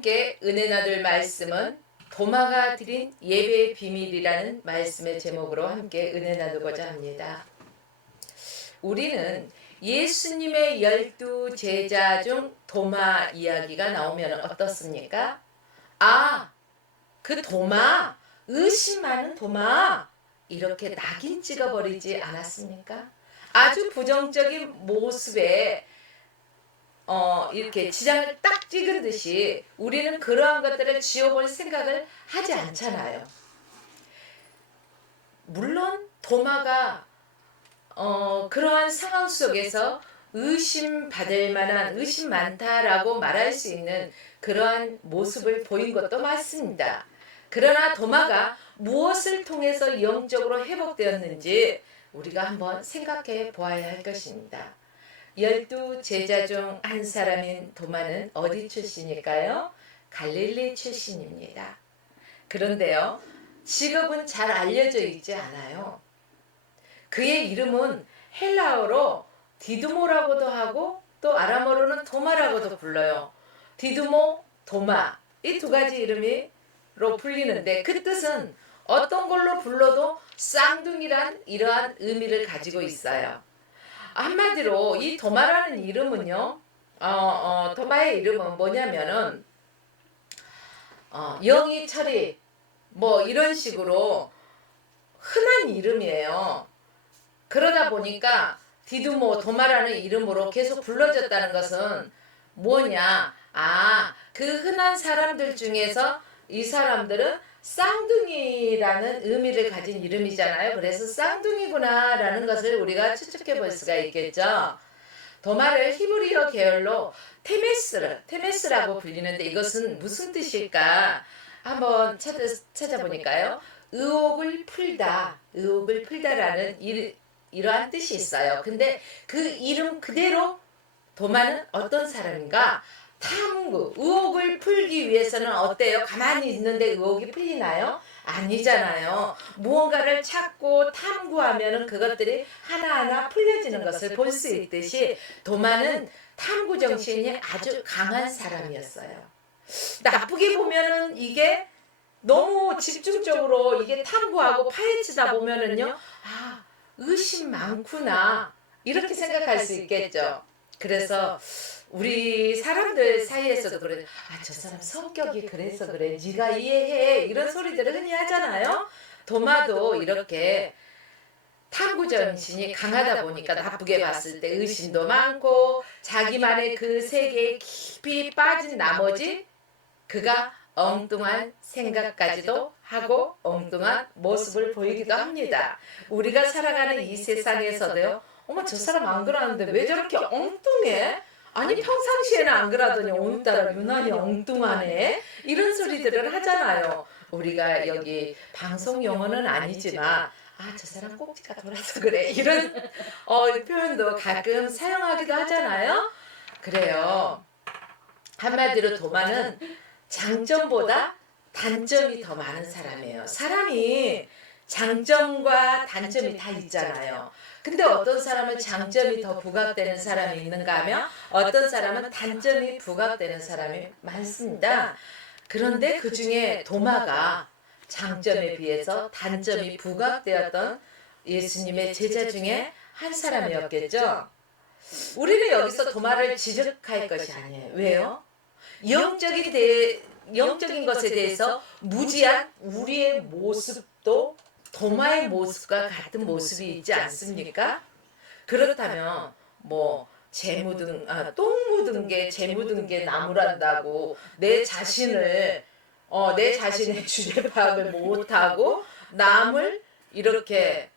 함께 은혜 나눌 말씀은 도마가 드린 예배의 비밀이라는 말씀의 제목으로 함께 은혜 나누고자 합니다. 우리는 예수님의 12 제자 중 도마 이야기가 나오면 어떻습니까? 아, 그 도마, 의심 많은 도마, 이렇게 낙인 찍어버리지 않았습니까? 아주 부정적인 모습에 이렇게 지장을 딱 찍은 듯이 우리는 그러한 것들을 지워볼 생각을 하지 않잖아요. 물론 도마가 그러한 상황 속에서 의심받을 만한 의심 많다라고 말할 수 있는 그러한 모습을 보인 것도 맞습니다. 그러나 도마가 무엇을 통해서 영적으로 회복되었는지 우리가 한번 생각해 보아야 할 것입니다. 12 제자 중 한 사람인 도마는 어디 출신일까요? 갈릴리 출신입니다. 그런데요, 직업은 잘 알려져 있지 않아요. 그의 이름은 헬라어로 디두모라고도 하고 또 아람어로는 도마라고도 불러요. 디두모, 도마, 이 두 가지 이름으로 불리는데 그 뜻은 어떤 걸로 불러도 쌍둥이란 이러한 의미를 가지고 있어요. 한마디로 이 도마라는 이름은요, 도마의 이름은 뭐냐면은 영이 철이 뭐 이런 식으로 흔한 이름이에요. 그러다 보니까 디두모 도마라는 이름으로 계속 불러졌다는 것은 뭐냐? 그 흔한 사람들 중에서 이 사람들은 쌍둥이라는 의미를 가진 이름이잖아요. 그래서 쌍둥이구나 라는 것을 우리가 추측해 볼 수가 있겠죠. 도마를 히브리어 계열로 테메스라고 불리는데 이것은 무슨 뜻일까? 한번 찾아보니까요. 의혹을 풀다라는 이러한 뜻이 있어요. 근데 그 이름 그대로 도마는 어떤 사람인가? 탐구, 의혹을 풀기 위해서는 어때요? 가만히 있는데 의혹이 풀리나요? 아니잖아요. 무언가를 찾고 탐구하면 그것들이 하나하나 풀려지는 것을 볼 수 있듯이 도마는 탐구 정신이 아주 강한 사람이었어요. 나쁘게 보면은 이게 너무 집중적으로 이게 탐구하고 파헤치다 보면은요, 의심 많구나 이렇게 생각할 수 있겠죠. 그래서 우리 사람들 사이에서도 그래, 저 사람 성격이 그래서 그래, 네가 이해해, 이런 소리들을 흔히 하잖아요. 도마도 이렇게 탐구 정신이 강하다 보니까 나쁘게 봤을 때 의심도 많고 자기만의 그 세계에 깊이 빠진 나머지 그가 엉뚱한 생각까지도 하고 엉뚱한 모습을 보이기도 합니다. 우리가 살아가는 이 세상에서도요, 어머 저 사람 안 그러는데 왜 저렇게 엉뚱해? 아니 평상시에는 안 그러더니 오늘따라 유난히 엉뚱하네? 이런 소리들을 하잖아요. 우리가 여기 방송 용어는 아니지만 저 사람 꼭지가 돌아서 그래, 이런 표현도 가끔 사용하기도 하잖아요. 그래요. 한마디로 도마는 장점보다 단점이 더 많은 사람이에요. 사람이 장점과 단점이 다 있잖아요. 근데 어떤 사람은 장점이 더 부각되는 사람이 있는가 하면 어떤 사람은 단점이 부각되는 사람이 많습니다. 그런데 그 중에 도마가 장점에 비해서 단점이 부각되었던 예수님의 제자 중에 한 사람이었겠죠. 우리는 여기서 도마를 지적할 것이 아니에요. 왜요? 영적인 것에 대해서 무지한 우리의 모습도 도마의 모습과 같은 모습이 있지 않습니까? 그렇다면 뭐 똥 묻은 게 재 묻은 게 나무란다고 내 자신의 주제 파악을 못하고 남을 이렇게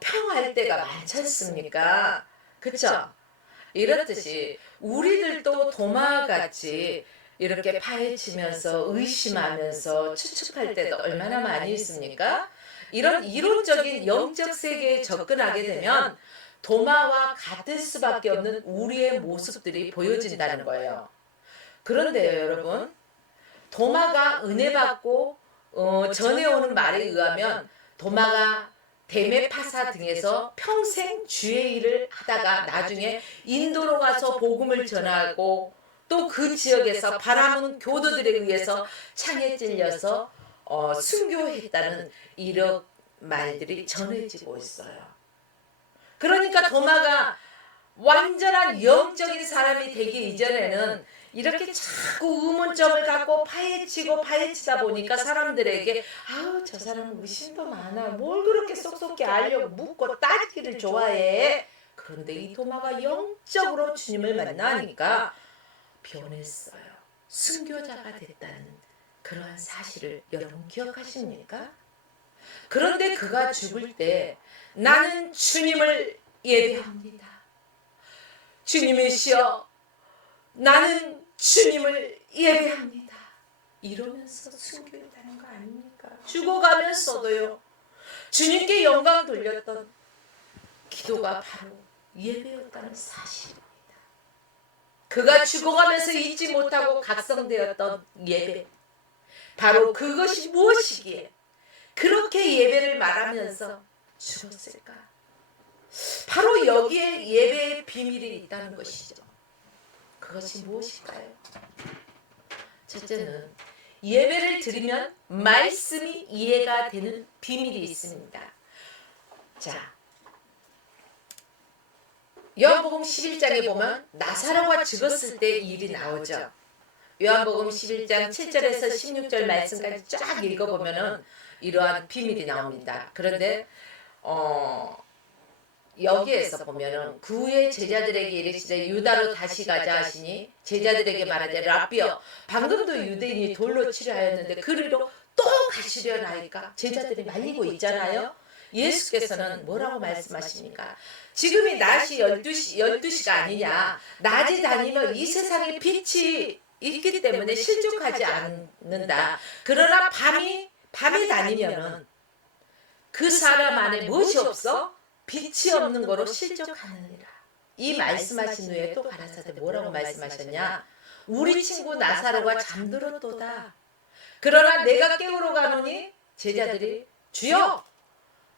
평할 때가 많지 않습니까? 그쵸? 이렇듯이 우리들도 도마같이 이렇게 파헤치면서 의심하면서 추측할 때도 얼마나 많이 있습니까? 이런 이론적인 영적 세계에 접근하게 되면 도마와 같을 수밖에 없는 우리의 모습들이 보여진다는 거예요. 그런데요, 여러분, 도마가 은혜 받고 전해오는 말에 의하면 도마가 데메파사 등에서 평생 주의 일을 하다가 나중에 인도로 가서 복음을 전하고 또 그 지역에서 바라문 교도들에 의해서 창에 찔려서 순교했다는 이런 말들이 전해지고 있어요. 그러니까 도마가 완전한 영적인 사람이 되기 이전에는 이렇게 자꾸 의문점을 갖고 파헤치다 보니까 사람들에게 아우 저 사람은 의심도 많아. 뭘 그렇게 쏙쏙히 알려고 묻고 따지기를 좋아해. 그런데 이 도마가 영적으로 주님을 만나니까 변했어요. 순교자가 됐다는 그러한 사실을 여러분 기억하십니까? 그런데 그가 죽을 때 나는 주님을 예배합니다. 주님이시여 나는 주님을 예배합니다. 이러면서 순교했다는 거 아닙니까? 죽어가면서도요. 주님께 영광 돌렸던 기도가 바로 예배였다는 사실입니다. 그가 죽어가면서 잊지 못하고 각성되었던 예배. 바로 그것이 무엇이기에 그렇게 예배를 말하면서 죽었을까? 바로 여기에 예배의 비밀이 있다는 것이죠. 그것이 무엇일까요? 첫째는 예배를 드리면 말씀이 이해가 되는 비밀이 있습니다. 자, 요한복음 11장에 보면 나사로가 죽었을 때 일이 나오죠. 요한복음 11장 7절에서 16절 말씀까지 쫙 읽어보면은 이러한 비밀이 나옵니다. 그런데 여기에서 보면은 그 후에 제자들에게 이르시되 유다로 다시 가자 하시니 제자들에게 말하되 라비여 방금도 유대인이 돌로 치려 하였는데 그리로 또 가시려나이까? 제자들이 말리고 있잖아요. 예수께서는 뭐라고 말씀하십니까? 지금이 낮이 12시가 아니냐. 낮에 다니면 이 세상에 빛이 있기 때문에 실족하지 않는다. 그러나 밤이 다니면은 그 사람 안에 무엇이 없어? 빛이 없는 거로 실족하느니라. 이 말씀하신 후에 또 가라사대 뭐라고 말씀하셨냐? 우리 친구 나사로가 잠들었도다. 그러나 내가 깨우러 가노니 제자들이 주여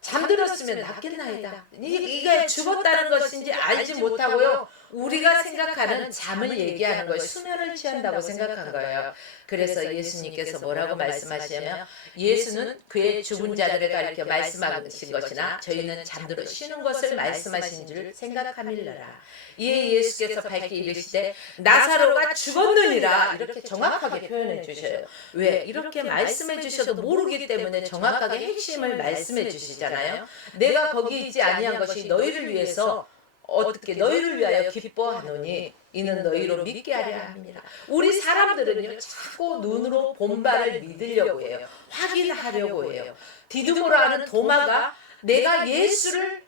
잠들었으면 낫겠나이다. 이게 죽었다는 것인지 알지 못하고요. 우리가 생각하는 잠을 얘기하는 거예요. 수면을 취한다고 생각한 거예요. 그래서 예수님께서 뭐라고 말씀하시냐면 예수는 그의 죽은 자들을 가리켜 말씀하신 것이나 저희는 잠들어 쉬는 것을 말씀하신 줄 생각함일러라. 이에 예수께서 밝히 이르시되 나사로가 죽었느니라 이렇게 정확하게 표현해 주셔요. 왜? 이렇게 말씀해 주셔도 모르기 때문에 정확하게 핵심을 말씀해 주시잖아요. 내가 거기 있지 아니한 것이 너희를 위해서 어떻게 너희를 위하여 기뻐하노니 이는 너희로 믿게 하려 함이니라. 우리 사람들은요 자꾸 눈으로 본 바를 믿으려고 해요. 확인하려고 해요. 디두모라 하는 도마가 내가 예수를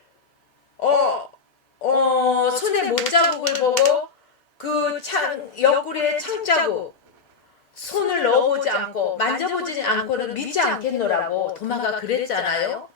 손에 못자국을 보고 그 옆구리에 창자국 손을 넣어보지 않고 만져보지 않고는 믿지 않겠노라고 도마가 그랬잖아요.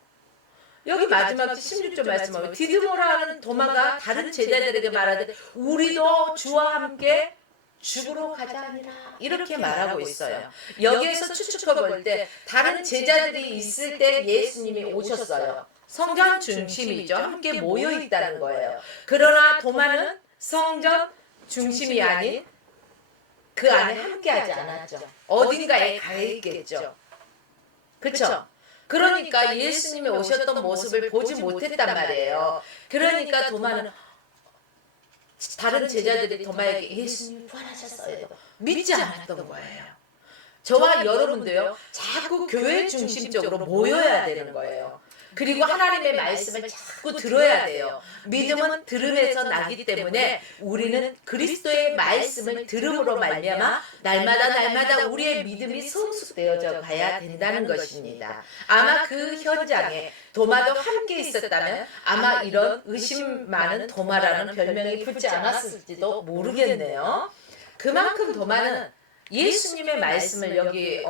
여기 마지막 16절 말씀하면 디드모라는 도마가 다른 제자들에게 말하되 우리도 주와 함께 죽으러 가자 하니라 이렇게 말하고 있어요. 여기에서 추측해 볼 때 다른 제자들이 있을 때 예수님이 오셨어요. 성전 중심이죠. 함께 모여 있다는 거예요. 그러나 도마는 성전 중심이 아닌 그 안에 함께하지 않았죠. 어딘가에 가 있겠죠. 그렇죠? 그러니까 예수님이 오셨던 모습을 보지 못했단 말이에요. 그러니까 도마는 다른 제자들이 도마에게 예수님이 부활하셨어요. 믿지 않았던 거예요. 저와 여러분도요. 자꾸 교회 중심적으로 모여야 되는 거예요. 그리고 하나님의 말씀을 자꾸 들어야 돼요. 믿음은 들음에서 나기 때문에 우리는 그리스도의 말씀을 들음으로 말미암아 날마다 우리의 믿음이 성숙되어져 가야 된다는 것입니다. 아마 그 현장에 도마도 함께 있었다면 아마 이런 의심 많은 도마라는 별명이 붙지 않았을지도 모르겠네요. 그만큼 도마는 예수님의 말씀을 여기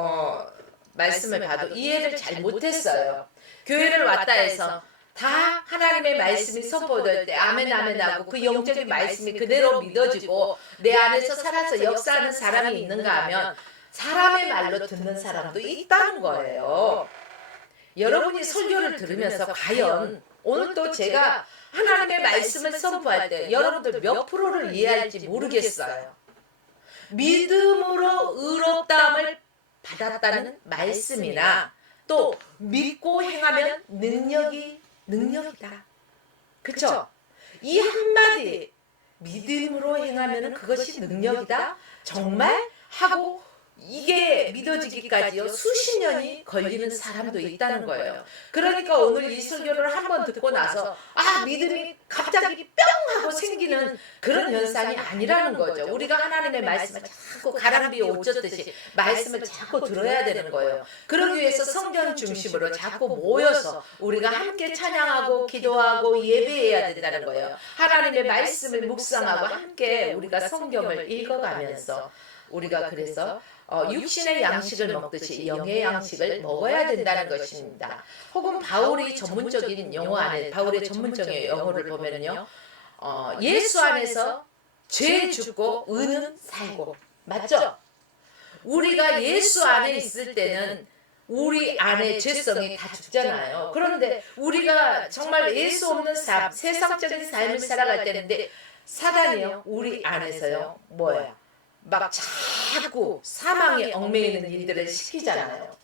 말씀을 봐도 이해를 잘 못했어요. 교회를 왔다 해서 다 하나님의 말씀이 선포될 때 아멘 하고 그 영적인 말씀이 그대로 믿어지고 내 안에서 살아서 역사하는 사람이 있는가 하면 사람의 말로 듣는 사람도 있다는 거예요. 여러분이 설교를 들으면서 과연 오늘 또 제가 하나님의 말씀을 선포할 때 여러분들 몇 프로를 이해할지 모르겠어요. 믿음으로 의롭다함을 받았다는 말씀이나 또 믿고 행하면 능력이다. 그쵸? 이 한마디 믿음으로 행하면 그것이 능력이다. 정말? 하고 이게 믿어지기까지요 수십 년이 걸리는 사람도 있다는 거예요. 그러니까 오늘 이 설교를 한번 듣고 나서 믿음이 갑자기 뿅 하고 생기는 그런 현상이 아니라는 거죠. 우리가 하나님의 말씀을 자꾸 가랑비에 옷 젖듯이 말씀을 자꾸 들어야 되는 거예요. 그러기 위해서 성경 중심으로 자꾸 모여서 우리가 함께 찬양하고 기도하고 예배해야 된다는 거예요. 하나님의 말씀을 묵상하고 함께 우리가 성경을 읽어가면서 우리가 그래서 육신의 양식을 먹듯이 영의 양식을 먹어야 된다는 것입니다. 혹은 바울이 전문적인 용어 안에 바울의 전문적인 용어를 보면요, 예수 안에서 죄 죽고 의는 살고, 맞죠? 우리가 예수 안에 있을 때는 우리 안에 죄성이 다 죽잖아요. 그런데 우리가 정말 예수 없는 삶, 세상적인 삶을 살아갈 때인데 사단이요 우리 안에서요 뭐야? 막 자꾸 사망에 얽매이는 일들을 시키잖아요.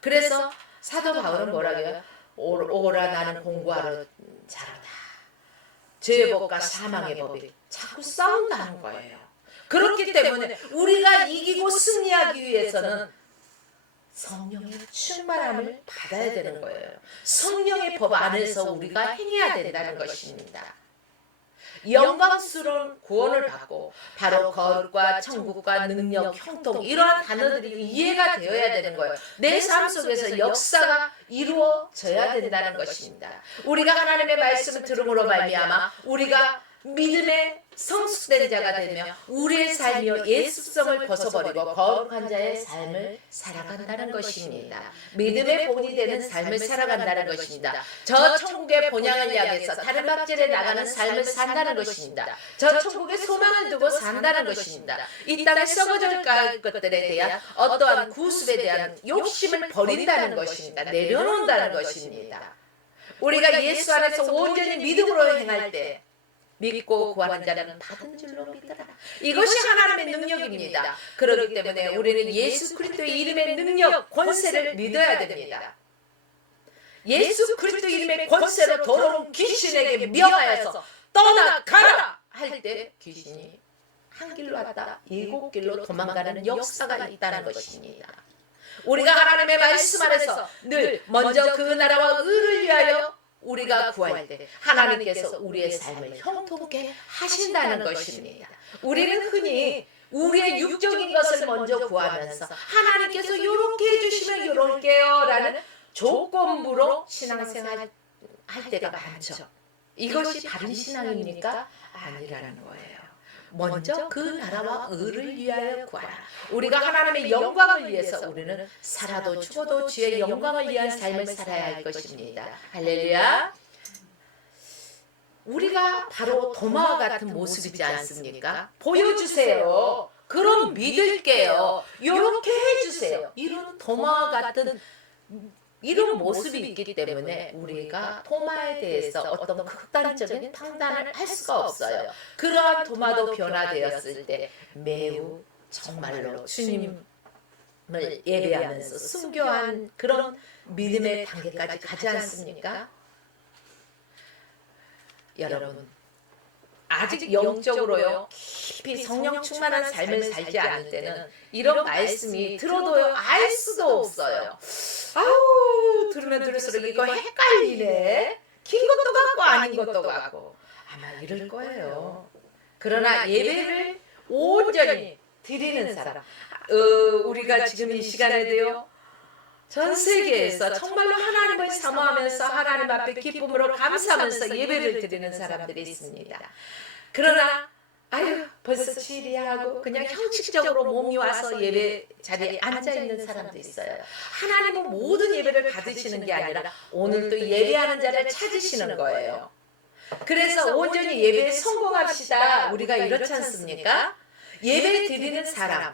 그래서 사도 바울은 뭐라고 해요? 오라 나는 공부하러 자라다. 죄의 법과 사망의 법이 자꾸 싸운다는 거예요. 그렇기 때문에 우리가 이기고 승리하기 위해서는 성령의 충만함을 받아야 되는 거예요. 성령의 법 안에서 우리가 행해야 된다는 것입니다. 영광스러운 구원을 받고 바로 거룩과 천국과 능력, 형통 이러한 단어들이 이해가 되어야 되는 거예요. 내 삶 속에서 역사가 이루어져야 된다는 것입니다. 우리가 하나님의 말씀을 들음으로 말미암아 우리가 믿음의 성숙된 자가 되며 우리의 삶이요 예습성을 벗어버리고 거룩한 자의 삶을 살아간다는 것입니다. 믿음의 본이 되는 삶을 살아간다는 것입니다. 저 천국의 본향을 향해서 다른 박질에 나가는 삶을 산다는 것입니다. 저 천국의 소망을 두고 산다는 것입니다. 이 땅에 썩어질 것들에 대한 어떠한 구습에 대한 욕심을 버린다는 것입니다. 내려놓는다는 것입니다. 우리가 예수 안에서 온전히 믿음으로 행할 때 믿고 구하는 자는 받은 줄로 믿더라. 이것이 하나님의 능력입니다. 그렇기 때문에 우리는 예수 그리스도의 이름의 능력, 권세를 믿어야 됩니다. 예수 그리스도 이름의 권세로 더러운 귀신에게 명하여서 떠나가라 할 때 귀신이 한 길로 왔다 7길로 도망가는 역사가 있다는 것입니다. 우리가 하나님의 말씀 안에서 늘 먼저 그 나라와 의를 위하여 우리가 구할 때 하나님께서 우리의 삶을 형통케 하신다는 것입니다. 우리는 흔히 우리의 육적인 것을 먼저 구하면서 하나님께서 이렇게 해주시면 이럴게요 라는 조건부로 신앙생활 할 때가 많죠. 이것이 바른 신앙입니까? 아니라는 거예요. 먼저 그 나라와 의를 위하여 구하라. 우리가 하나님의 영광을 위해서 우리는 살아도 죽어도 주의 영광을 위한 삶을 살아야 할 것입니다. 할렐루야. 우리가 바로 도마와 같은 모습이지 않습니까? 보여주세요. 그럼 믿을게요. 이렇게 해주세요. 이런 도마와 같은 이런 모습이 있기 때문에 우리가 도마에 대해서 어떤 극단적인 판단을 할 수가 없어요. 그러한 도마도 변화되었을 때 매우 정말로 주님을 예배하면서 순교한 그런 믿음의 단계까지 가지 않습니까? 여러분 아직 영적으로요 깊이 성령 충만한 삶을 살지 않을 때는 이런 말씀이 들어도요 알 수도 없어요. 아우 들으면 들을수록 이거 헷갈리네. 긴 것도 같고 아닌 것도 같고 아마 이럴 거예요. 그러나 예배를 온전히 드리는 사람 우리가 지금 이 시간에도요 전 세계에서 정말로 하나님을 사모하면서 하나님 앞에 기쁨으로 감사하면서 예배를 드리는 사람들이 있습니다. 그러나 벌써 주일이야 하고 그냥 형식적으로 몸이 와서 예배 자리에 앉아있는 사람도 있어요. 하나님은 모든 예배를 받으시는 게 아니라 오늘도 예배하는 자를 찾으시는 거예요. 그래서 온전히 예배에 성공합시다. 우리가 이렇지 않습니까? 예배 드리는 사람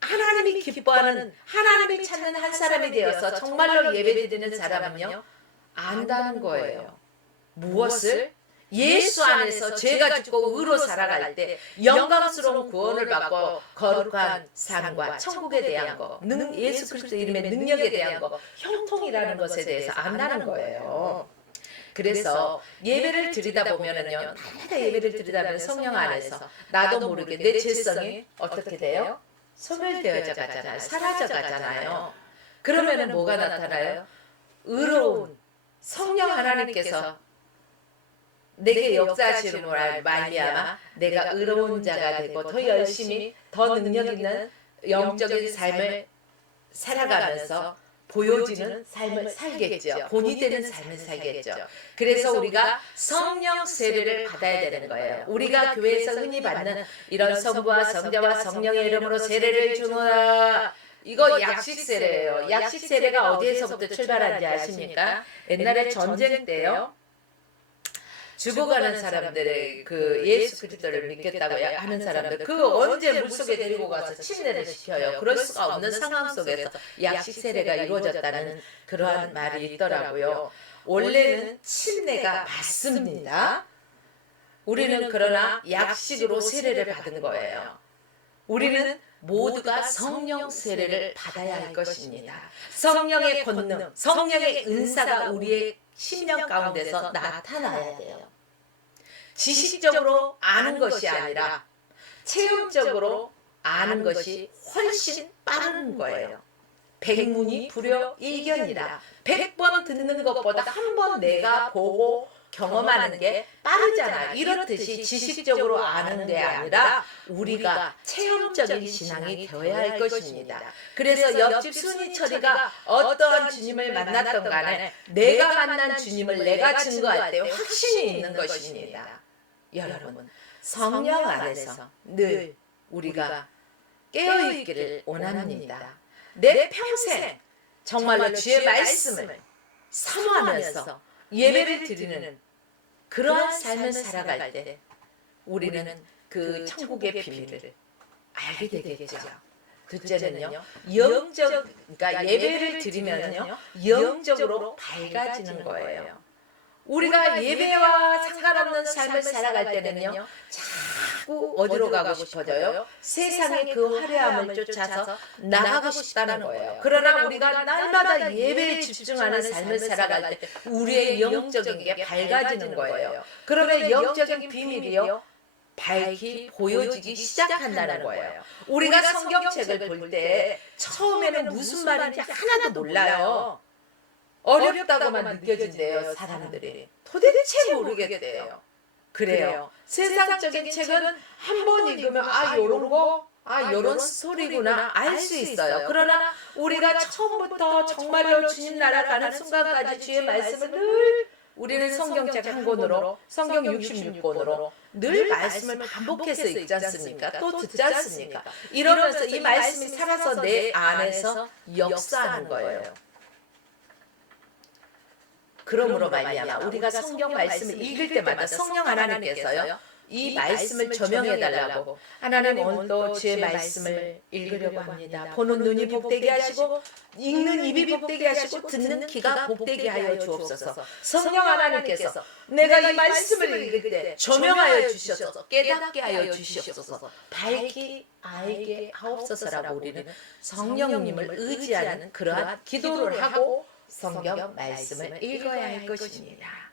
하나님이 기뻐하는 하나님을 찾는 한 사람이 되어서 정말로 예배 드리는 사람은요 안다는 거예요. 무엇을? 예수 안에서 죄가 죽고 의로 살아갈 때 영광스러운 구원을 받고 거룩한 삶과 천국에 대한 거, 예수 그리스도 이름의 능력에 대한 거, 형통이라는 것에 대해서 안다는 거예요. 그래서 예배를 드리다 보면은요, 날마다 예배를 드리다 보면 성령 안에서 나도 모르게 내 죄성이 어떻게 돼요? 소멸되어져 가잖아요. 사라져 가잖아요. 그러면은 뭐가 나타나요? 의로운 성령 하나님께서 내게 역사하시는 말미암아 내가 의로운 자가 되고 더 열심히 더 능력 있는 영적인 삶을 살아가면서 보여지는 삶을 살겠죠. 본이 되는 삶을 살겠죠. 그래서 우리가 성령 세례를 받아야 되는 거예요. 우리가 교회에서 흔히 받는 이런 성부와 성자와 성령의 이름으로 세례를 주노라. 이거 약식 세례예요. 약식 세례가 어디에서부터 출발한지 아십니까? 옛날에 전쟁 때요. 죽어가는 사람들의 그 예수 그리스도를 믿겠다고 하는 사람들 그 언제 물속에 데리고 가서 침례를 시켜요. 그럴 수가 없는 상황 속에서 약식 세례가 이루어졌다는 그러한 말이 있더라고요. 원래는 침례가 맞습니다. 우리는 그러나 약식으로 세례를 받은 거예요. 우리는 모두가 성령 세례를 받아야 할 것입니다. 성령의 권능, 성령의 은사가 우리의 심령 가운데서 나타나야 돼요. 지식적으로 아는 것이 아니라 체험적으로 아는 것이 훨씬 빠른 거예요. 백문이 불여일견이라. 100번 듣는 것보다 한 번 내가 보고 경험하는 게 빠르잖아. 이렇듯이 지식적으로 아는 게 아니라 우리가 체험적인 신앙이 되어야 할 것입니다. 그래서 옆집 순이철이가 어떠한 주님을 만났던 간에 내가 만난 주님을 내가 증거할 때 확신이 있는 것입니다. 여러분, 성령 안에서 늘 우리가 깨어있기를 원합니다. 내 평생 정말로 주의 말씀을 사모하면서 예배를 드리는 그러한 삶을 살아갈 때 우리는 그 천국의 비밀을 알게 되겠죠. 둘째는요, 그러니까 예배를 드리면요, 영적으로 밝아지는 거예요. 우리가 예배와 상관없는 삶을 살아갈 때는요, 자꾸 어디로 가고 싶어져요? 세상의 그 화려함을 쫓아서 나가고 싶다는 거예요. 그러나 우리가 날마다 예배에 집중하는 삶을 살아갈 때 우리의 영적인 게 밝아지는 거예요. 그러면 영적인 비밀이요, 밝히 보여지기 시작한다는 거예요. 우리가 성경책을 볼 때 처음에는 무슨 말인지 하나도 몰라요. 어렵다고만 느껴진대요, 사람들이. 도대체 모르겠대요. 그래요. 세상적인 책은 한 번 읽으면 요런 거, 요런 스토리구나 알 수 있어요. 그러나 우리가 처음부터 정말로 주님 나라 가는 순간까지 주의 말씀을 늘 우리는 성경책 한 권으로, 성경 66권으로 늘 말씀을 반복해서 읽지 않습니까? 또 듣지 않습니까? 이러면서 이 말씀이 살아서 내 안에서 역사하는 거예요. 그러므로 말미암아 우리가 성경 말씀을 읽을 때마다 성령 하나님께서요, 이 말씀을 조명해 달라고 하나님 오늘도 주의 말씀을 읽으려고 합니다. 보는 눈이 복되게 하시고 읽는 입이 복되게 하시고 듣는 귀가 복되게 하여 주옵소서. 성령 하나님께서 내가 이 말씀을 읽을 때 조명하여 주셔서 깨닫게 하여 주시옵소서. 밝히 알게 하옵소서라고 우리는 성령님을 의지하는 그러한 기도를 하고 성경 말씀을 읽어야 할 것입니다.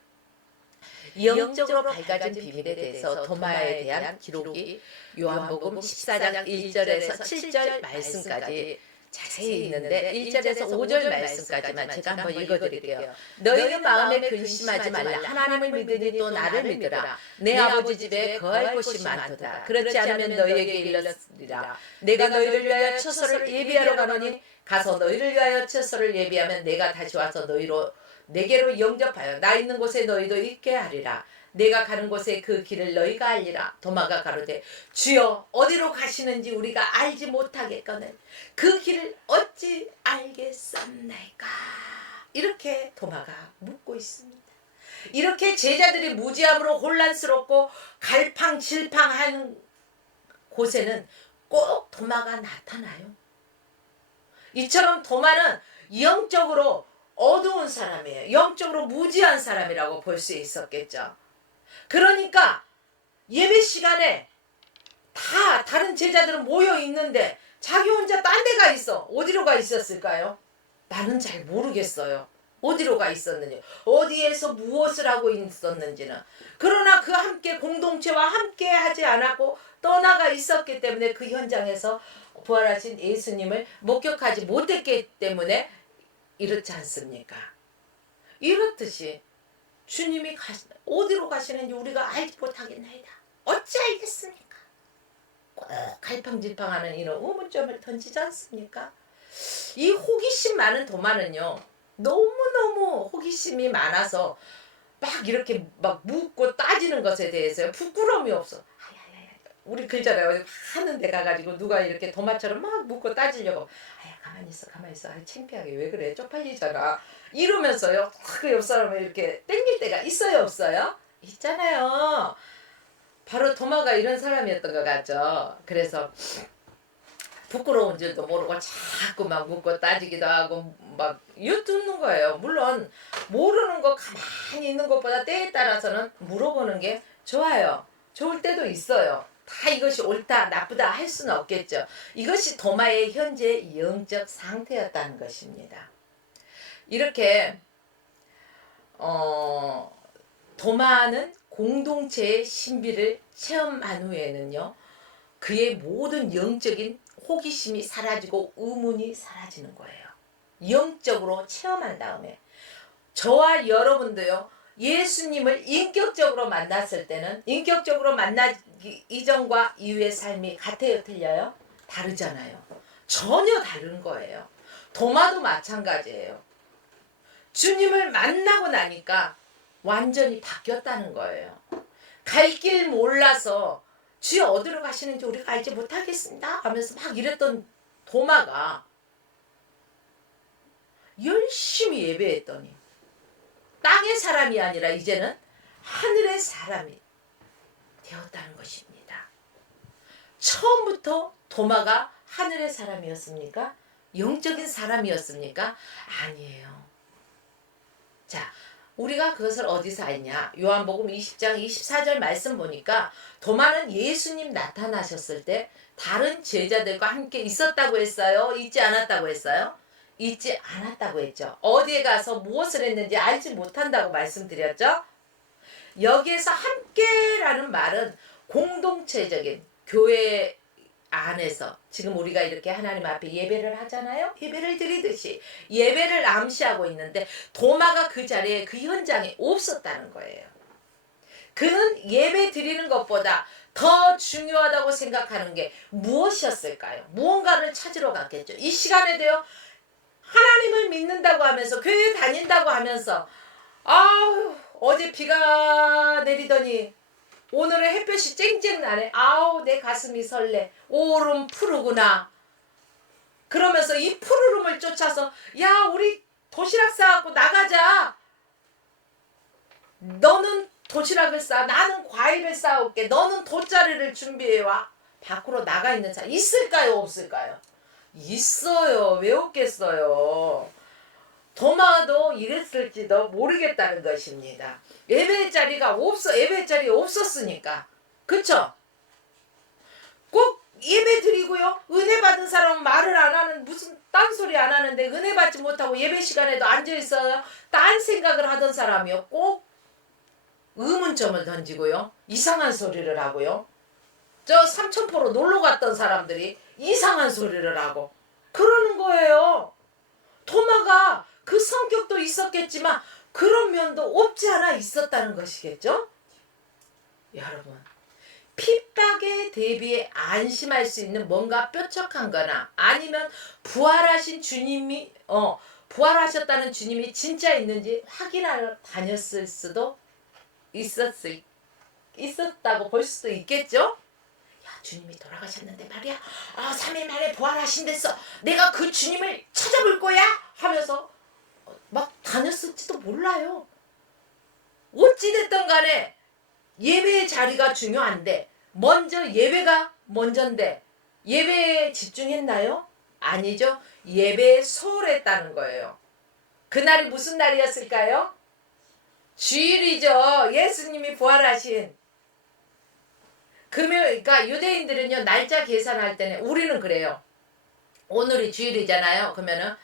영적으로 밝아진 비밀에 대해서 도마에 대한 기록이 요한복음 14장 1절에서 7절 말씀까지 자세히 있는데 1절에서 5절 말씀까지만 제가 한번 읽어드릴게요. 너희는 마음에 근심하지 말라. 하나님을 믿으니 또 나를 믿으라. 내 아버지 집에 거할 곳이 많도다. 그렇지 않으면 너희에게 일렀으리라. 내가 너희를 위하여 처소를 예비하러 가노니 가서 너희를 위하여 처소를 예비하면 내가 다시 와서 내게로 영접하여 나 있는 곳에 너희도 있게 하리라. 내가 가는 곳에 그 길을 너희가 알리라. 도마가 가로되 주여 어디로 가시는지 우리가 알지 못하겠거늘 그 길을 어찌 알겠습니까? 이렇게 도마가 묻고 있습니다. 이렇게 제자들이 무지함으로 혼란스럽고 갈팡질팡한 곳에는 꼭 도마가 나타나요. 이처럼 도마는 영적으로 어두운 사람이에요. 영적으로 무지한 사람이라고 볼 수 있었겠죠. 그러니까 예배 시간에 다 다른 제자들은 모여 있는데 자기 혼자 딴 데 가 있어. 어디로 가 있었을까요? 나는 잘 모르겠어요. 어디로 가 있었는지, 어디에서 무엇을 하고 있었는지는. 그러나 그 함께 공동체와 함께 하지 않았고 떠나가 있었기 때문에 그 현장에서 부활하신 예수님을 목격하지 못했기 때문에 이렇지 않습니까? 이렇듯이 주님이 어디로 가시는지 우리가 알지 못하겠나이다. 어찌 알겠습니까? 꼭 갈팡질팡하는 이런 의문점을 던지지 않습니까? 이 호기심 많은 도마는요, 너무너무 호기심이 많아서 막 이렇게 막 묻고 따지는 것에 대해서 부끄러움이 없어. 우리 그러잖아요. 하는 데 가가지고 누가 이렇게 도마처럼 막 묻고 따지려고, 아야 가만히 있어 가만히 있어, 아 창피하게 왜 그래, 쪽팔리잖아, 이러면서요 그 옆 사람을 이렇게 땡길 때가 있어요 없어요? 있잖아요. 바로 도마가 이런 사람이었던 것 같죠. 그래서 부끄러운 줄도 모르고 자꾸 막 묻고 따지기도 하고 막 엿듣는 거예요. 물론 모르는 거 가만히 있는 것보다 때에 따라서는 물어보는 게 좋아요. 좋을 때도 있어요. 다 이것이 옳다 나쁘다 할 수는 없겠죠. 이것이 도마의 현재 영적 상태였다는 것입니다. 이렇게 도마는 공동체의 신비를 체험한 후에는요, 그의 모든 영적인 호기심이 사라지고 의문이 사라지는 거예요. 영적으로 체험한 다음에 저와 여러분도요, 예수님을 인격적으로 만났을 때는 인격적으로 만나기 이전과 이후의 삶이 같아요 틀려요? 다르잖아요. 전혀 다른 거예요. 도마도 마찬가지예요. 주님을 만나고 나니까 완전히 바뀌었다는 거예요. 갈 길 몰라서 주여 어디로 가시는지 우리가 알지 못하겠습니다 하면서 막 이랬던 도마가 열심히 예배했더니 땅의 사람이 아니라 이제는 하늘의 사람이 되었다는 것입니다. 처음부터 도마가 하늘의 사람이었습니까? 영적인 사람이었습니까? 아니에요. 자, 우리가 그것을 어디서 알냐? 요한복음 20장 24절 말씀 보니까 도마는 예수님 나타나셨을 때 다른 제자들과 함께 있었다고 했어요? 있지 않았다고 했어요? 있지 않았다고 했죠. 어디에 가서 무엇을 했는지 알지 못한다고 말씀드렸죠. 여기에서 함께라는 말은 공동체적인 교회 안에서 지금 우리가 이렇게 하나님 앞에 예배를 하잖아요. 예배를 드리듯이 예배를 암시하고 있는데 도마가 그 자리에 그 현장에 없었다는 거예요. 그는 예배 드리는 것보다 더 중요하다고 생각하는 게 무엇이었을까요? 무언가를 찾으러 갔겠죠. 이 시간에도요, 하나님을 믿는다고 하면서 교회 다닌다고 하면서 아우 어제 비가 내리더니 오늘은 햇볕이 쨍쨍 나네. 아우 내 가슴이 설레. 오름 푸르구나. 그러면서 이 푸르름을 쫓아서 야 우리 도시락 싸갖고 나가자. 너는 도시락을 싸, 나는 과일을 싸올게. 너는 돗자리를 준비해와. 밖으로 나가 있는 자 있을까요 없을까요? 있어요. 왜 없겠어요. 도마도 이랬을지도 모르겠다는 것입니다. 예배 자리가 예배 자리 없었으니까. 그쵸? 꼭 예배 드리고요, 은혜 받은 사람은 말을 안 하는, 무슨 딴소리 안 하는데 은혜 받지 못하고 예배 시간에도 앉아있어요. 딴 생각을 하던 사람이요, 꼭 의문점을 던지고요, 이상한 소리를 하고요, 저 삼천포로 놀러 갔던 사람들이 이상한 소리를 하고 그러는 거예요. 도마가 그 성격도 있었겠지만 그런 면도 없지 않아 있었다는 것이겠죠? 여러분, 핍박에 대비해 안심할 수 있는 뭔가 뾰족한 거나 아니면 부활하신 주님이 부활하셨다는 주님이 진짜 있는지 확인하러 다녔을 수도 있었다고 볼 수도 있겠죠? 주님이 돌아가셨는데 말이야, 3일 만에 부활하신댔어. 내가 그 주님을 찾아볼 거야 하면서 막 다녔을지도 몰라요. 어찌됐든 간에 예배의 자리가 중요한데 먼저 예배가 먼저인데 예배에 집중했나요? 아니죠. 예배에 소홀했다는 거예요. 그날이 무슨 날이었을까요? 주일이죠. 예수님이 부활하신 금요일. 그러니까 유대인들은요 날짜 계산할 때는, 우리는 그래요. 오늘이 주일이잖아요. 그러면은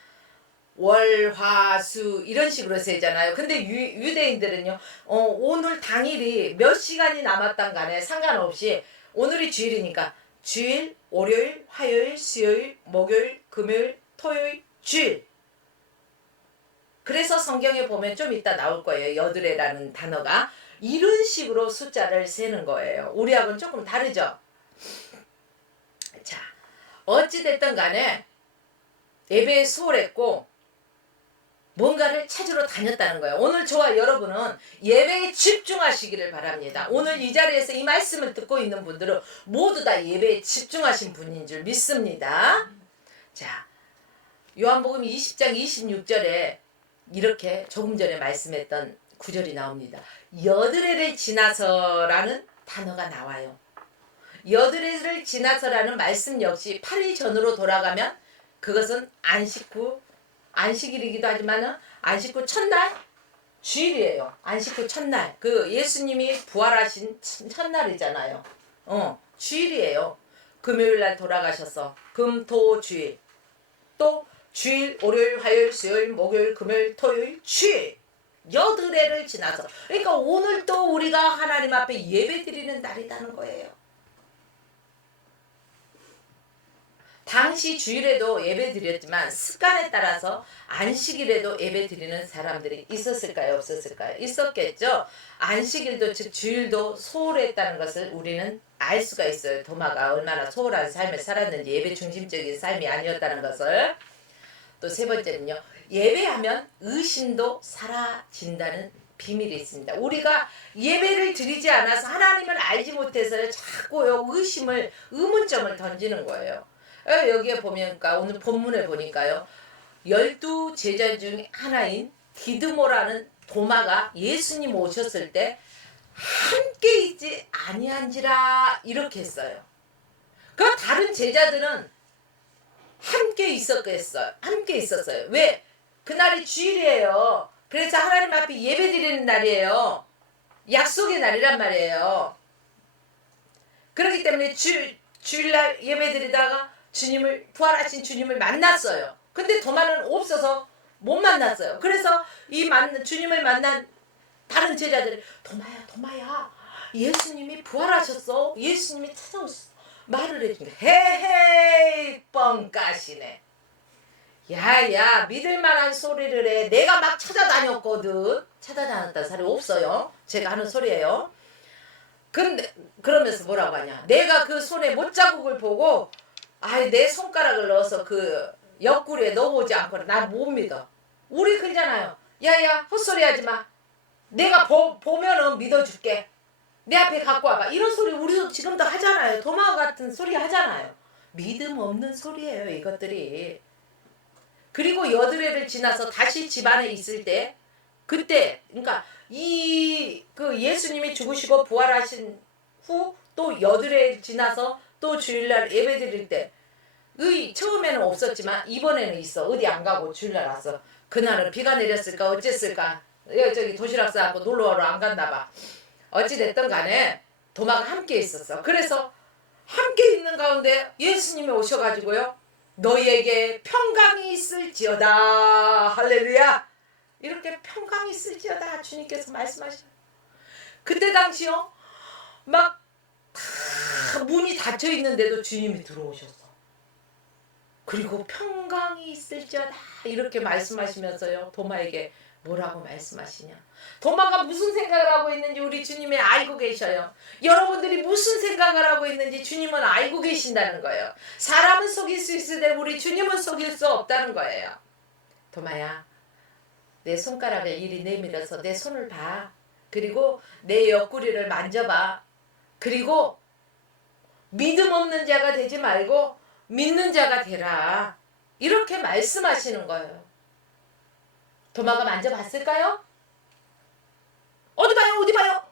월, 화, 수 이런 식으로 세잖아요. 근데 유대인들은요 오늘 당일이 몇 시간이 남았단 간에 상관없이 오늘이 주일이니까 주일, 월요일, 화요일, 수요일, 목요일, 금요일, 토요일, 주일. 그래서 성경에 보면 좀 이따 나올 거예요. 여드레라는 단어가 이런 식으로 숫자를 세는 거예요. 우리하고는 조금 다르죠. 자, 어찌됐든 간에 예배에 수월했고 뭔가를 찾으러 다녔다는 거예요. 오늘 저와 여러분은 예배에 집중하시기를 바랍니다. 오늘 이 자리에서 이 말씀을 듣고 있는 분들은 모두 다 예배에 집중하신 분인 줄 믿습니다. 자, 요한복음 20장 26절에 이렇게 조금 전에 말씀했던 구절이 나옵니다. 여드레를 지나서라는 단어가 나와요. 여드레를 지나서라는 말씀 역시 8일 전으로 돌아가면 그것은 안식 후, 안식일이기도 하지만 안식 후 첫날 주일이에요. 안식 후 첫날. 그 예수님이 부활하신 첫날이잖아요. 주일이에요. 금요일 날 돌아가셔서 금, 토, 주일. 또 주일, 월요일, 화요일, 수요일, 목요일, 금요일, 토요일, 주일. 여드레를 지나서. 그러니까 오늘 또 우리가 하나님 앞에 예배드리는 날이라는 거예요. 당시 주일에도 예배 드렸지만 습관에 따라서 안식일에도 예배 드리는 사람들이 있었을까요? 없었을까요? 있었겠죠. 안식일도 즉 주일도 소홀했다는 것을 우리는 알 수가 있어요. 도마가 얼마나 소홀한 삶을 살았는지, 예배 중심적인 삶이 아니었다는 것을. 또 세 번째는요, 예배하면 의심도 사라진다는 비밀이 있습니다. 우리가 예배를 드리지 않아서 하나님을 알지 못해서 자꾸요 의문점을 던지는 거예요. 여기에 보면, 그러니까 오늘 본문에 보니까요, 12제자 중 하나인 디드모라는 도마가 예수님 오셨을 때 함께 있지 아니한지라 이렇게 했어요. 그 다른 제자들은 함께 있었겠어요. 함께 있었어요. 왜? 그날이 주일이에요. 그래서 하나님 앞에 예배 드리는 날이에요. 약속의 날이란 말이에요. 그렇기 때문에 주일날 예배 드리다가 부활하신 주님을 만났어요. 근데 도마는 없어서 못 만났어요. 그래서 주님을 만난 다른 제자들이 도마야 예수님이 부활하셨어. 예수님이 찾아오셨어. 말을 해주니까 헤헤이 뻥까시네. 야야 믿을만한 소리를 해. 내가 막 찾아다녔거든. 찾아다녔다는 사람이 없어요. 제가 하는 소리예요. 근데 그러면서 뭐라고 하냐, 내가 그 손에 못자국을 보고 내 손가락을 넣어서 그 옆구리에 넣어보지 않고는 나 못 믿어. 우리 그러잖아요. 야야 헛소리 하지마. 내가 보면은 믿어줄게. 내 앞에 갖고 와봐. 이런 소리 우리도 지금도 하잖아요. 도마 같은 소리 하잖아요. 믿음 없는 소리예요 이것들이. 그리고 여드레를 지나서 다시 집안에 있을 때, 그때 그러니까 그 예수님이 죽으시고 부활하신 후 또 여드레 지나서 또 주일날 예배 드릴 때 처음에는 없었지만 이번에는 있어. 어디 안 가고 주일날 왔어. 그날은 비가 내렸을까 어쨌을까, 저기 도시락 싸갖고 놀러와러 안 갔나 봐. 어찌됐든 간에 도마가 함께 있었어. 그래서 함께 있는 가운데 예수님이 오셔가지고요, 너희에게 평강이 있을지어다. 할렐루야. 이렇게 평강이 있을지어다 주님께서 말씀하셔요. 그때 당시요 막 다 문이 닫혀 있는데도 주님이 들어오셨어. 그리고 평강이 있을지어다 이렇게 말씀하시면서요, 도마에게 뭐라고 말씀하시냐, 도마가 무슨 생각을 하고 있는지 우리 주님이 알고 계셔요. 여러분들이 무슨 생각을 하고 있는지 주님은 알고 계신다는 거예요. 사람은 속일 수 있으되 우리 주님은 속일 수 없다는 거예요. 도마야, 내 손가락을 이리 내밀어서 내 손을 봐. 그리고 내 옆구리를 만져봐. 그리고 믿음 없는 자가 되지 말고 믿는 자가 되라. 이렇게 말씀하시는 거예요. 도마가 만져봤을까요? 어디 봐요 어디 봐요?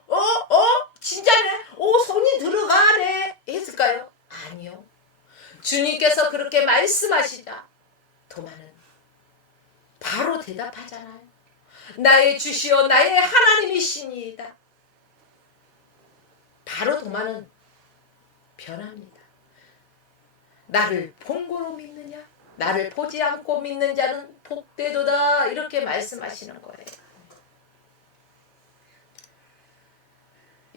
진짜네? 손이 들어가네 했을까요? 아니요. 주님께서 그렇게 말씀하시자 도마는 바로 대답하잖아요. 나의 주시오 나의 하나님이 도마는 변합니다. 나를 본 거로 믿느냐? 나를 보지 않고 믿는 자는 복되도다. 이렇게 말씀하시는 거예요.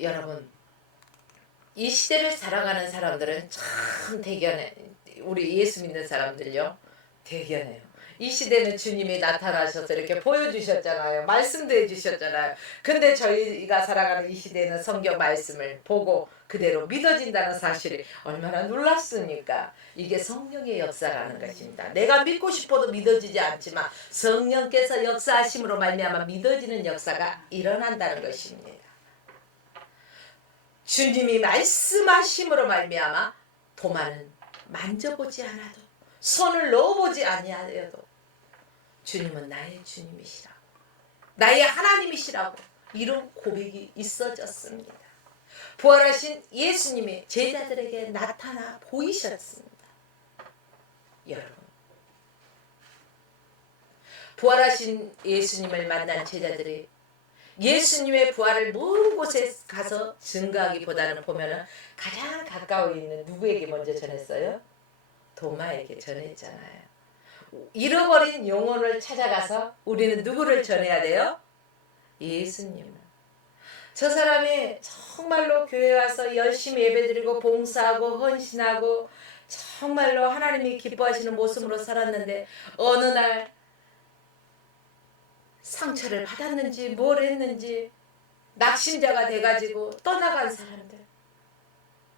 여러분, 이 시대를 살아가는 사람들은 참 대견해. 우리 예수 믿는 사람들요, 대견해요. 이 시대는 주님이 나타나셔서 이렇게 보여주셨잖아요. 말씀도 해주셨잖아요. 근데 저희가 살아가는 이 시대는 성경 말씀을 보고 그대로 믿어진다는 사실이 얼마나 놀랍습니까? 이게 성령의 역사라는 것입니다. 내가 믿고 싶어도 믿어지지 않지만 성령께서 역사하심으로 말미암아 믿어지는 역사가 일어난다는 것입니다. 주님이 말씀하심으로 말미암아 도마는 만져보지 않아도, 손을 넣어보지 아니하여도 주님은 나의 주님이시라고, 나의 하나님이시라고 이런 고백이 있어졌습니다. 부활하신 예수님이 제자들에게 나타나 보이셨습니다. 여러분, 부활하신 예수님을 만난 제자들이 예수님의 부활을 먼 곳에 가서 증거하기보다는 보면은 가장 가까이 있는 누구에게 먼저 전했어요? 도마에게 전했잖아요. 잃어버린 영혼을 찾아가서 우리는 누구를 전해야 돼요? 예수님을. 저 사람이 정말로 교회 와서 열심히 예배드리고 봉사하고 헌신하고 정말로 하나님이 기뻐하시는 모습으로 살았는데 어느 날 상처를 받았는지 뭘 했는지 낙심자가 돼가지고 떠나간 사람들,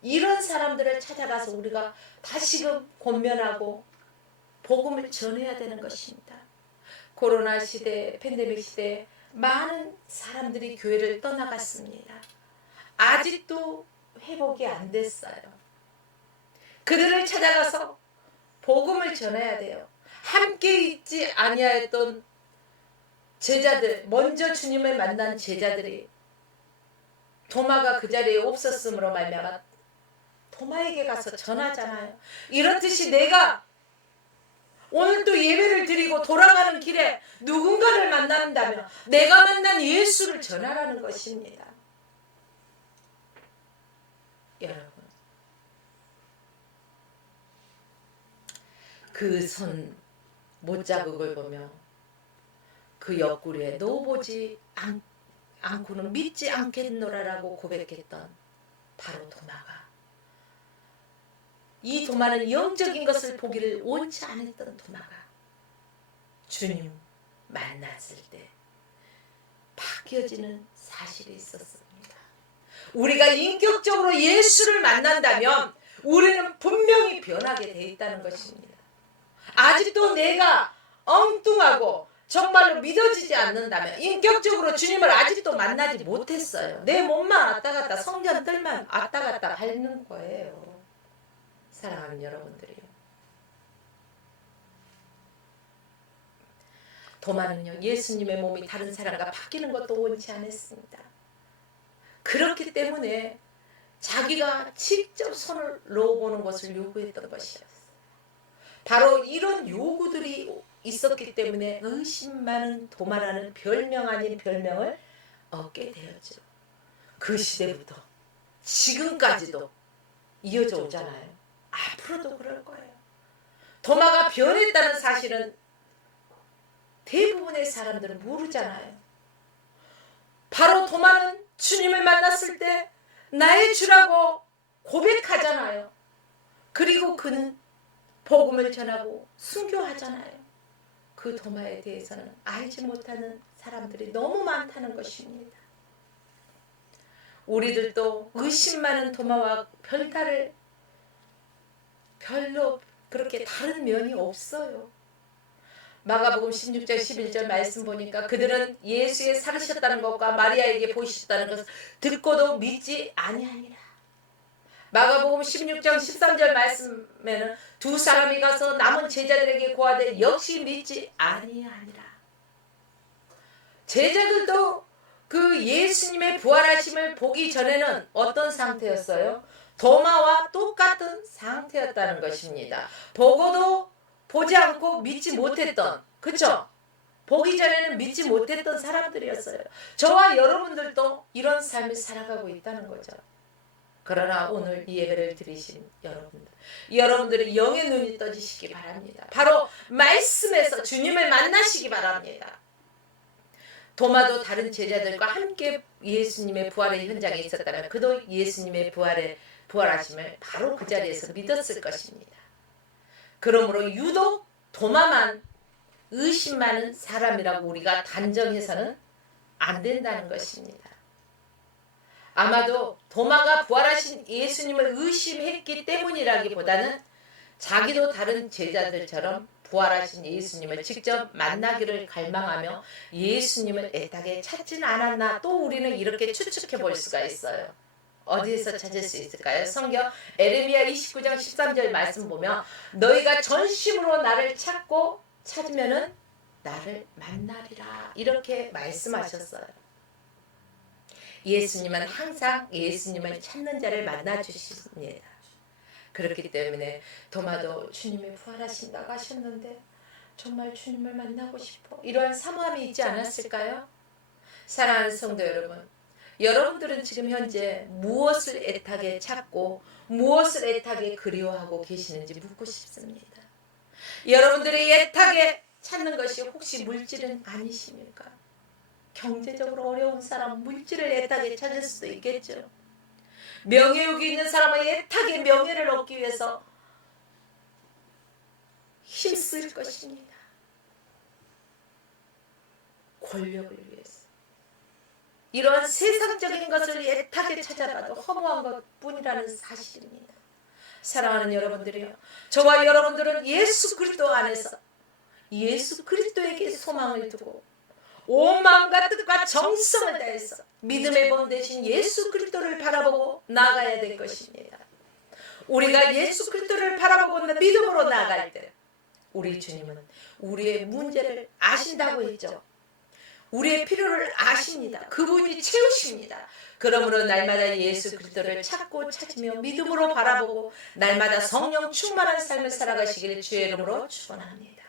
이런 사람들을 찾아가서 우리가 다시금 권면하고 복음을 전해야 되는 것입니다. 코로나 시대, 팬데믹 시대에 많은 사람들이 교회를 떠나갔습니다. 아직도 회복이 안 됐어요. 그들을 찾아가서 복음을 전해야 돼요. 함께 있지 아니하였던 제자들, 먼저 주님을 만난 제자들이 도마가 그 자리에 없었으므로 말미암아 도마에게 가서 전하잖아요. 이렇듯이 내가 오늘 또 예배를 드리고 돌아가는 길에 누군가를 만난다면 내가 만난 예수를 전하라는 것입니다. 여러분, 그 손 못자국을 보며 그 옆구리에 넣어보지 않고는 믿지 않겠노라라고 고백했던 바로 도마가, 이 도마는 영적인 것을 보기를 원치 않았던 도마가 주님 만났을 때 바뀌어지는 사실이 있었습니다. 우리가 인격적으로 예수를 만난다면 우리는 분명히 변하게 돼 있다는 것입니다. 아직도 내가 엉뚱하고 정말로 믿어지지 않는다면, 인격적으로 주님을 아직도 만나지 못했어요. 내 몸만 왔다 갔다, 성전들만 왔다 갔다 하는 거예요. 사랑하는 여러분들이요, 도마는요, 예수님의 몸이 다른 사람과 바뀌는 것도 원치 않았습니다. 그렇기 때문에 자기가 직접 손을 넣어보는 것을 요구했던 것이었어요. 바로 이런 요구들이 있었기 때문에 의심 많은 도마라는 별명 아닌 별명을 얻게 되었죠. 그 시대부터 지금까지도 이어져 오잖아요. 앞으로도 그럴 거예요. 도마가 변했다는 사실은 대부분의 사람들은 모르잖아요. 바로 도마는 주님을 만났을 때 나의 주라고 고백하잖아요. 그리고 그는 복음을 전하고 순교하잖아요. 그 도마에 대해서는 알지 못하는 사람들이 너무 많다는 것입니다. 우리들도 의심 많은 도마와 별로 그렇게 다른 면이 없어요. 마가복음 16장 11절 말씀 보니까 그들은 예수의 살으셨다는 것과 마리아에게 보이셨다는 것을 듣고도 믿지 아니하니라. 마가복음 16장 13절 말씀에는 두 사람이 가서 남은 제자들에게 고하되 역시 믿지 아니하니라. 제자들도 그 예수님의 부활하심을 보기 전에는 어떤 상태였어요? 도마와 똑같은 상태였다는 것입니다. 보고도 보지 않고 믿지 못했던, 그쵸? 보기 전에는 믿지 못했던 사람들이었어요. 저와 여러분들도 이런 삶을 살아가고 있다는 거죠. 그러나 오늘 이 예배를 드리신 여러분들의 영의 눈이 떠지시기 바랍니다. 바로 말씀에서 주님을 만나시기 바랍니다. 도마도 다른 제자들과 함께 예수님의 부활의 현장에 있었다면 그도 예수님의 부활하심을 바로 그 자리에서 믿었을 것입니다. 그러므로 유독 도마만 의심 많은 사람이라고 우리가 단정해서는 안 된다는 것입니다. 아마도 도마가 부활하신 예수님을 의심했기 때문이라기보다는 자기도 다른 제자들처럼 부활하신 예수님을 직접 만나기를 갈망하며 예수님을 애타게 찾지는 않았나 또 우리는 이렇게 추측해 볼 수가 있어요. 어디에서 찾을 수 있을까요? 성경 에레미야 29장 13절 말씀 보면 너희가 전심으로 나를 찾고 찾으면은 나를 만나리라 이렇게 말씀하셨어요. 예수님은 항상 예수님을 찾는 자를 만나 주십니다. 그렇기 때문에 도마도 주님이 부활하신다고 하셨는데 정말 주님을 만나고 싶어 이러한 사모함이 있지 않았을까요? 사랑하는 성도 여러분, 여러분들은 지금 현재 무엇을 애타게 찾고 무엇을 애타게 그리워하고 계시는지 묻고 싶습니다. 여러분들이 애타게 찾는 것이 혹시 물질은 아니십니까? 경제적으로 어려운 사람 물질을 애타게 찾을 수도 있겠죠. 명예욕이 있는 사람은 애타게 명예를 얻기 위해서 힘쓸 것입니다. 권력을 위해서. 이러한 세상적인 것을 애타게 찾아봐도 허무한 것뿐이라는 사실입니다. 사랑하는 여러분들이요, 저와 여러분들은 예수 그리스도 안에서 예수 그리스도에게 소망을 두고 온 마음과 뜻과 정성을 다해서 믿음의 본 대신 예수 그리스도를 바라보고 나아가야 될 것입니다. 우리가 예수 그리스도를 바라보고 믿음으로 나아갈 때 우리 주님은 우리의 문제를 아신다고 했죠. 우리의 필요를 아십니다. 그분이 채우십니다. 그러므로 날마다 예수 그리스도를 찾고 찾으며 믿음으로 바라보고 날마다 성령 충만한 삶을 살아가시기를 주의 이름으로 축원합니다.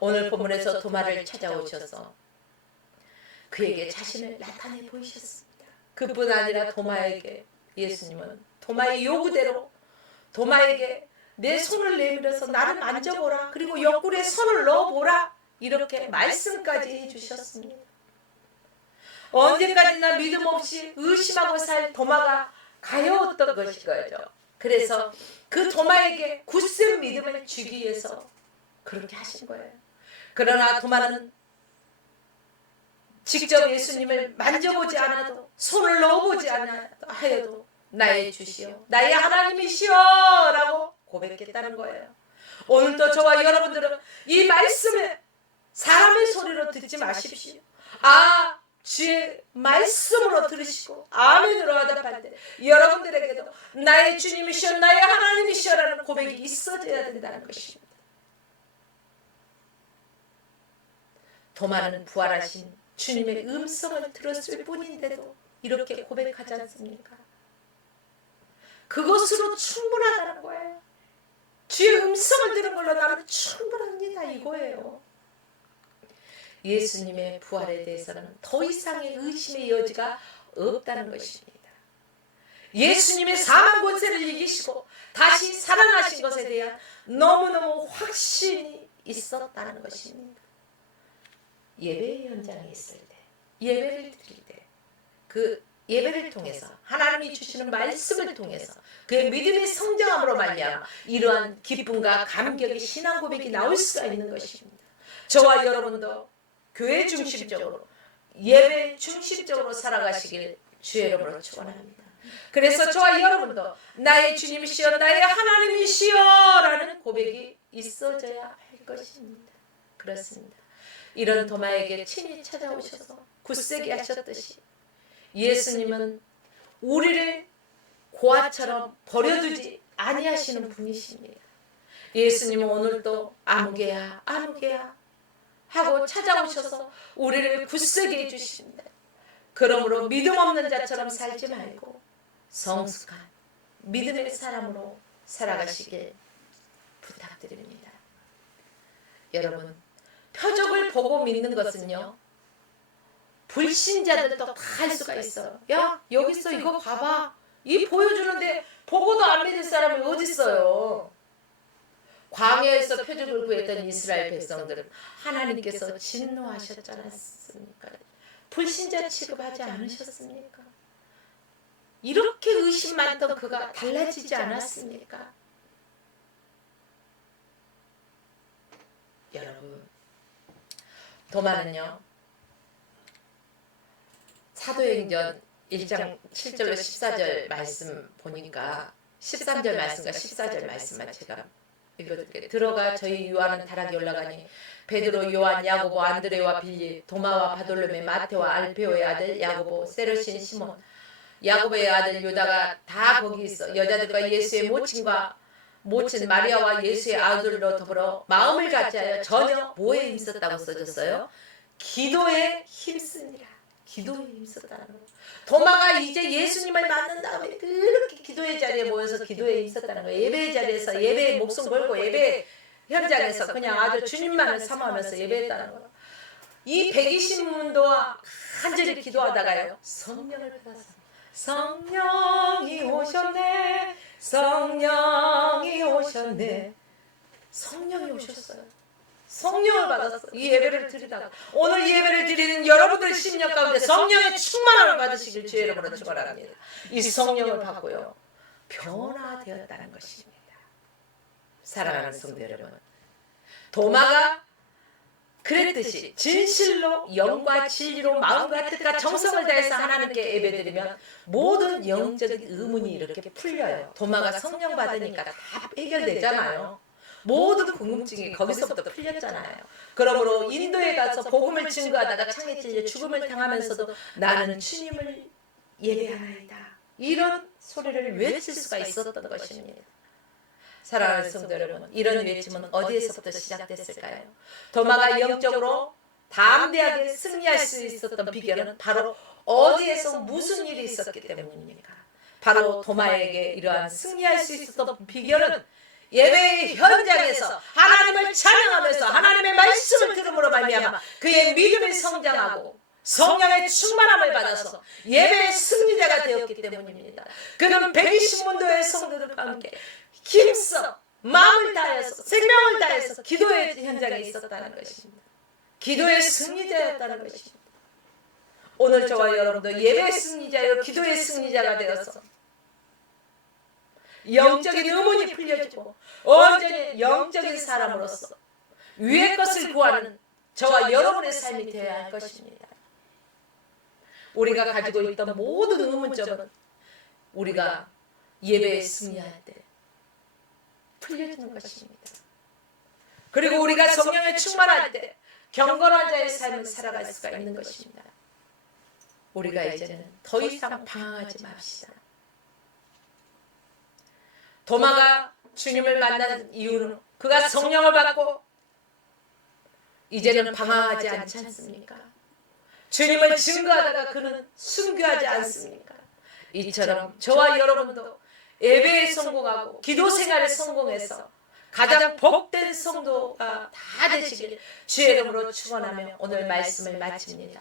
오늘 본문에서 도마를 찾아오셔서 그에게 자신을 나타내 보이셨습니다. 그뿐 아니라 도마에게 예수님은 도마의 요구대로 도마에게 내 손을 내밀어서 나를 만져보라, 그리고 옆구리에 손을 넣어보라, 이렇게 말씀까지 해주셨습니다. 언제까지나 믿음 없이 의심하고 살 도마가 가여웠던 것이거죠. 그래서 그 도마에게 굳센 믿음을 주기 위해서 그렇게 하신 거예요. 그러나 도마는 직접 예수님을 만져보지 않아도 손을 넣어보지 않아도 나의 주시오, 나의 하나님이시오 라고 고백했다는 거예요. 오늘도 저와 여러분들은 이 말씀을 사람의 소리로 듣지 마십시오. 주의 말씀으로 들으시고 아멘으로 화답할 때 여러분들에게도 나의 주님이시오, 나의 하나님이시오 라는 고백이 있어져야 된다는 것입니다. 도마는 부활하신 주님의 음성을 들었을 뿐인데도 이렇게 고백하지 않습니까? 그것으로 충분하다는 거예요. 주의 음성을 들은 걸로 나는 충분합니다 이거예요. 예수님의 부활에 대해서는 더 이상의 의심의 여지가 없다는 것입니다. 예수님의 사망 권세를 이기시고 다시 살아나신 것에 대한 너무너무 확신이 있었다는 것입니다. 예배의 현장에 있을 때, 예배를 드릴 때, 그 예배를 통해서 하나님이 주시는 말씀을 통해서 그의 믿음이 성장함으로 말미암아 이러한 기쁨과 감격의 신앙 고백이 나올 수가 있는 것입니다. 저와 여러분도 교회 중심적으로 예배 중심적으로 살아가시길 주의 이름으로 축원합니다. 그래서 저와 여러분도 나의 주님이시여, 나의 하나님이시여 라는 고백이 있어져야 할 것입니다. 그렇습니다. 이런 도마에게 친히 찾아오셔서 굳세게 하셨듯이 예수님은 우리를 고아처럼 버려두지 아니하시는 분이십니다. 예수님은 오늘도 아무개야 아무개야 하고 찾아오셔서 우리를 굳세게 해주십니다. 그러므로 믿음 없는 자처럼 살지 말고 성숙한 믿음의 사람으로 살아가시길 부탁드립니다. 여러분, 표적을 보고 믿는 것은요, 불신자들도 다 할 수가 있어요. 야, 여기 있어, 이거 봐봐, 이 보여주는데 보고도 안 믿을 사람이 어디 있어요? 광야에서 표적을 구했던 이스라엘 백성들은 하나님께서 진노하셨지 않았습니까? 불신자 취급하지 않으셨습니까? 이렇게 의심 많던 그가 달라지지 않았습니까? 여러분, 도마는요, 사도행전 1장 7절로 14절 말씀 보니까 13절 말씀과 14절 말씀만 제가 읽어드릴게요. 들어가 저희 요한은 다락에 올라가니 베드로, 요한, 야고보, 안드레와 빌리, 도마와 바돌로메, 마테와 알페오의 아들 야고보, 세르신 시몬, 야고보의 아들 유다가 다 거기 있어. 여자들과 예수의 모친 마리아와 예수의 아들로 더불어 마음을 같이 하여 전혀 뭐에 힘썼다고 써졌어요? 기도에 힘쓰니라. 기도에 힘썼다는 거예요. 도마가 이제 예수님을 만난 다음에 그렇게 기도의 자리에 모여서 기도에 힘썼다는 거예요. 예배의 자리에서 예배에 목숨 걸고 예배 현장에서 그냥 아주 주님만을 사모하면서 예배했다는 거예요. 이 120문도와 간절히 기도하다가요, 성령을 받았어요. 성령이 오셨네, 성령이 오셨네. 성령이 오셨어요. 성령을 받았어. 이 예배를 드리다가 오늘 예배를 드리는 여러분들 심령 가운데 성령의 충만함을 받으시길 주의 이름으로 축원합니다. 이 성령을 받고요, 변화되었다는 것입니다. 사랑하는 성도 여러분, 도마가 그랬듯이 진실로 영과 진리로 마음과 뜻과 정성을 다해서 하나님께 예배드리면 모든 영적인 의문이 이렇게 풀려요. 도마가 성령 받으니까 다 해결되잖아요. 모든 궁금증이 거기서부터 풀렸잖아요. 그러므로 인도에 가서 복음을 증거하다가 창에 찔려 죽음을 당하면서도 나는 주님을 예배하나이다, 이런 소리를 외칠 수가 있었던 것입니다. 사랑하는 성도 여러분, 이런 외침은 어디에서부터 시작됐을까요? 도마가 영적으로 담대하게 승리할 수 있었던 비결은 바로 어디에서 무슨 일이 있었기 때문입니까? 바로 도마에게 이러한 승리할 수 있었던 비결은 예배의 현장에서 하나님을 찬양하면서 하나님의 말씀을 들음으로 말미암아 그의 믿음이 성장하고 성령의 충만함을 받아서 예배의 승리자가 되었기 때문입니다. 그는 120문도의 성도들과 함께 힘써 마음을 다해서 생명을 다해서 기도의 현장에 있었다는 것입니다. 기도의 승리자였다는 것입니다. 오늘 저와 여러분도 예배의 승리자요 기도의 승리자가 되어서 영적인 의문이 풀려지고 온전히 영적인 사람으로서 위의 것을 구하는 저와 여러분의 삶이 되어야 할 것입니다. 우리가 가지고 있던 모든 의문점은 우리가 예배에 승리할 때 풀려지는 것입니다. 그리고 우리가 성령에 충만할 때 경건한 자의 삶을 살아갈 수가 있는 것입니다. 우리가 이제는 더 이상 방황하지 맙시다. 도마가 주님을 만난 이유는 그가 성령을 받고 이제는 방황하지 않지 않습니까? 주님을 증거하다가 그는 순교하지 않습니까? 이처럼 저와 여러분도 예배에 성공하고 기도 생활에 성공해서 가장 복된 성도가 다 되시길 주의 이름으로 축원하며 오늘 말씀을 마칩니다.